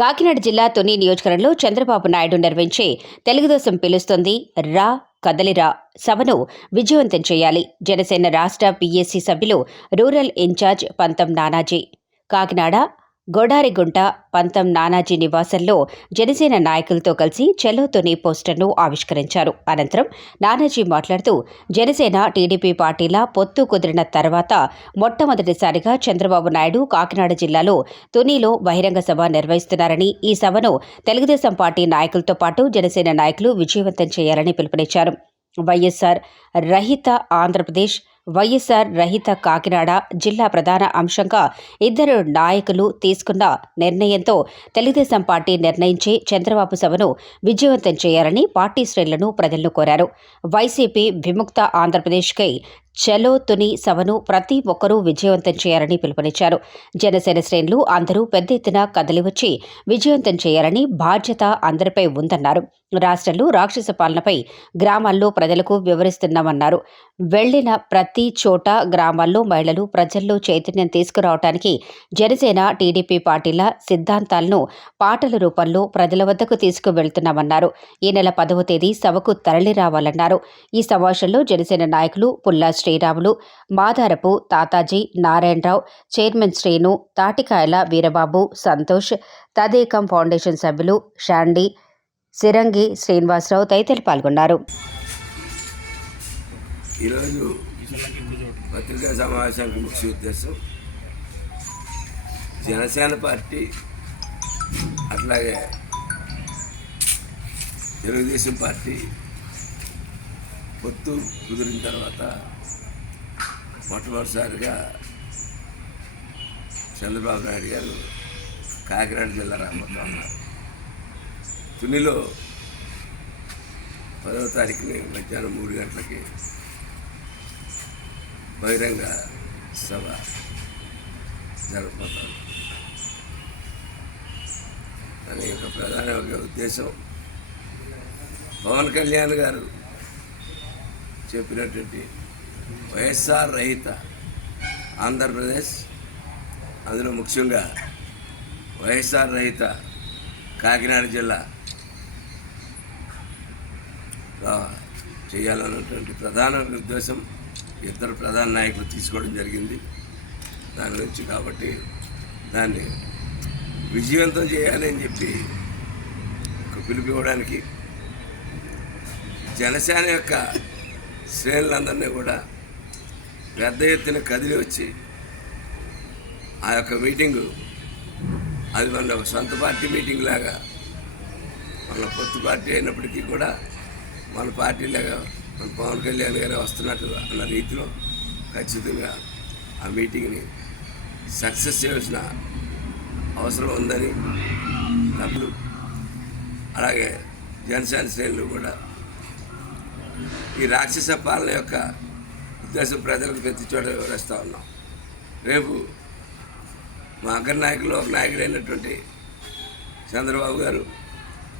కాకినాడ జిల్లా తుని నియోజకవర్గంలో చంద్రబాబు నాయుడు నిర్వహించే తెలుగుదేశం పిలుస్తుంది. రా కదలిరా సభను విజయవంతం చేయాలి. జనసేన రాష్ట్ర పీఎస్సీ సభ్యులు రూరల్ ఇన్ఛార్జ్ పంతం నానాజీ. కాకినాడ గోడారిగుంట పంతం నానాజీ నివాసంలో జనసేన నాయకులతో కలిసి చెలో తొని పోస్టర్ను ఆవిష్కరించారు. అనంతరం నానాజీ మాట్లాడుతూ జనసేన టీడీపీ పార్టీల పొత్తు కుదిరిన తర్వాత మొట్టమొదటిసారిగా చంద్రబాబు నాయుడు కాకినాడ జిల్లాలో తునిలో బహిరంగ సభ నిర్వహిస్తున్నారని ఈ సభను తెలుగుదేశం పార్టీ నాయకులతో పాటు జనసేన నాయకులు విజయవంతం చేయాలని పిలుపునిచ్చారు. వైఎస్ఆర్ రహిత ఆంధ్రప్రదేశ్ వైఎస్ఆర్ రహిత కాకినాడ జిల్లా ప్రధాన అంశంగా ఇద్దరు నాయకులు తీసుకున్న నిర్ణయంతో తెలుగుదేశం పార్టీ నిర్ణయించి చంద్రబాబు సభను విజయవంతం చేయాలని పార్టీ శ్రేణులను ప్రజలను కోరారు. వైసీపీ విముక్త ఆంధ్రప్రదేశ్కై చలో తుని సభను ప్రతి ఒక్కరూ విజయవంతం చేయాలని పిలుపునిచ్చారు. జనసేన శ్రేణులు అందరూ పెద్ద ఎత్తున కదలివచ్చి విజయవంతం చేయాలని బాధ్యత అందరిపై ఉందన్నారు. రాష్ట్రంలో రాక్షస పాలనపై గ్రామాల్లో ప్రజలకు వివరిస్తున్నామన్నారు. వెళ్ళిన ప్రతి చోట గ్రామాల్లో మహిళలు ప్రజల్లో చైతన్యం తీసుకురావడానికి జనసేన టీడీపీ పార్టీల సిద్ధాంతాలను పాటల రూపంలో ప్రజల వద్దకు తీసుకువెళ్తున్నామన్నారు. ఈ నెల పదవ తేదీ సభకు తరలి రావాలన్నారు ఈ సమావేశంలో జనసేన నాయకులు పుల్లా శ్రీరాములు మాదారపు తాతాజీ నారాయణరావు చైర్మన్ శ్రీను తాటికాయల వీరబాబు సంతోష్ తదేకం ఫౌండేషన్ సభ్యులు షాండీ సిరంగి శ్రీనివాసరావు తదితరులు పాల్గొన్నారు. ఈరోజు పత్రికా సమావేశానికి ముఖ్య ఉద్దేశం జనసేన పార్టీ అట్లాగే తెలుగుదేశం పార్టీ పొత్తు కుదిరిన తర్వాత మొట్టమొదటిసారిగా చంద్రబాబు నాయుడు గారు కాకినాడ జిల్లా రాబోతా ఉన్నారు. తునిలో పదవ తారీఖుని మధ్యాహ్నం మూడు గంటలకి బహిరంగ సభ జరగబోతోంది దాని యొక్క ప్రధాన ఒక ఉద్దేశం పవన్ కళ్యాణ్ గారు చెప్పినటువంటి వైఎస్ఆర్ రహిత ఆంధ్రప్రదేశ్ అందులో ముఖ్యంగా వైఎస్ఆర్ రహిత కాకినాడ జిల్లా చేయాలన్నటువంటి ప్రధాన ఉద్దేశం ఇద్దరు ప్రధాన నాయకులు తీసుకోవడం జరిగింది. దాని గురించి కాబట్టి దాన్ని విజయవంతం చేయాలని చెప్పి పిలుపు ఇవ్వడానికి జనసేన యొక్క శ్రేణులందరినీ కూడా పెద్ద ఎత్తున కదిలి వచ్చి ఆ యొక్క మీటింగు అది మన ఒక సొంత పార్టీ మీటింగ్ లాగా మన కొత్త పార్టీ అయినప్పటికీ కూడా మన పార్టీ లాగా మన పవన్ కళ్యాణ్ గారు వస్తున్నట్టు అన్న రీతిలో ఖచ్చితంగా ఆ మీటింగ్ని సక్సెస్ చేయాల్సిన అవసరం ఉందని డబ్బులు అలాగే జనసేన శ్రేణులు కూడా ఈ రాక్షస పాలన యొక్క ఉద్దేశం ప్రజలకు ప్రతి చోట వివరిస్తూ ఉన్నాం. రేపు మా అగ్ర నాయకులు ఒక నాయకుడైనటువంటి చంద్రబాబు గారు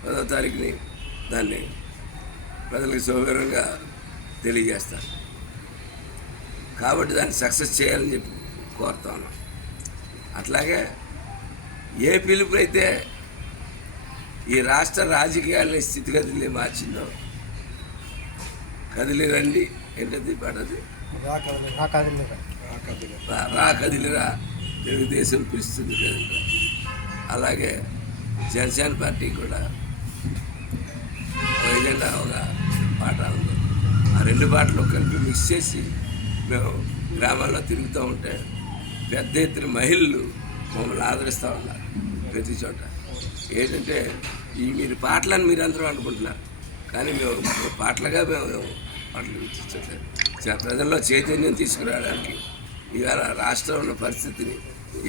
పదో తారీఖుని దాన్ని ప్రజలకు సౌకర్యంగా తెలియజేస్తారు. కాబట్టి దాన్ని సక్సెస్ చేయాలని చెప్పి కోరుతా ఉన్నాం. అట్లాగే ఏ పిలుపునైతే ఈ రాష్ట్ర రాజకీయాల స్థితిగతుల్ని మార్చిందో కదిలి రండి ఏంటది పాటది? రా- కదిలిరా తెలుగుదేశం పిలుస్తుంది కదిలిరా అలాగే జనసేన పార్టీ కూడా వైజెండా ఒక పాట ఉంది. ఆ రెండు పాటలు కలిపి మిక్స్ చేసి మేము గ్రామాల్లో తిరుగుతూ ఉంటే పెద్ద ఎత్తున మహిళలు మమ్మల్ని ఆదరిస్తూ ఉన్నారు ప్రతి చోట. ఏంటంటే ఈ మీరు పాటలను మీరు అందరూ అనుకుంటున్నారు. కానీ మేము పాటలుగా మేము పాటలు గుర్తించట్లేదు. ప్రజల్లో చైతన్యం తీసుకురావడానికి ఇవాళ రాష్ట్రంలో ఉన్న పరిస్థితిని